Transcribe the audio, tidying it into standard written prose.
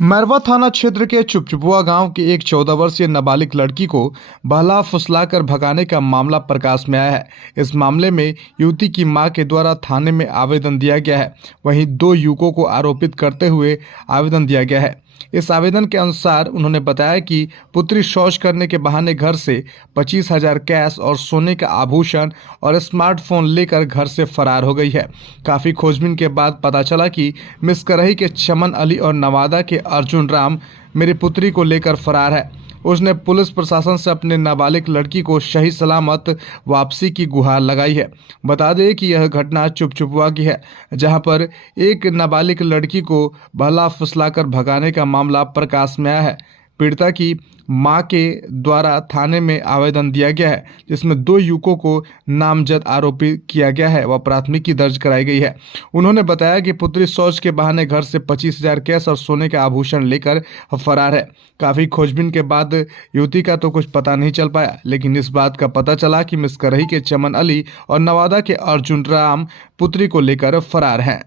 मैरवा थाना क्षेत्र के चुपचुपुआ गांव की एक 14 वर्षीय नाबालिग लड़की को बहला फुसलाकर भगाने का मामला प्रकाश में आया है। इस मामले में युवती की मां के द्वारा थाने में आवेदन दिया गया है। वहीं दो युवकों को आरोपित करते हुए आवेदन दिया गया है। इस आवेदन के अनुसार उन्होंने बताया कि पुत्री शौच करने के बहाने घर से 25,000 कैश और सोने का आभूषण और स्मार्टफोन लेकर घर से फरार हो गई है। काफी खोजबीन के बाद पता चला कि मिसकरही के चमन अली और नवादा के अर्जुन राम मेरी पुत्री को लेकर फरार है। उसने पुलिस प्रशासन से अपने नाबालिग लड़की को सही सलामत वापसी की गुहार लगाई है। बता दें कि यह घटना चुपचुपुआ की है, जहां पर एक नाबालिग लड़की को बहला फुसलाकर भगाने का मामला प्रकाश में आया है। पीड़िता की मां के द्वारा थाने में आवेदन दिया गया है, जिसमें दो युवकों को नामजद आरोपी किया गया है व प्राथमिकी दर्ज कराई गई है। उन्होंने बताया कि पुत्री शौच के बहाने घर से 25,000 कैश और सोने का आभूषण लेकर फरार है। काफी खोजबीन के बाद युवती का तो कुछ पता नहीं चल पाया, लेकिन इस बात का पता चला कि मिसकरही के चमन अली और नवादा के अर्जुन राम पुत्री को लेकर फरार हैं।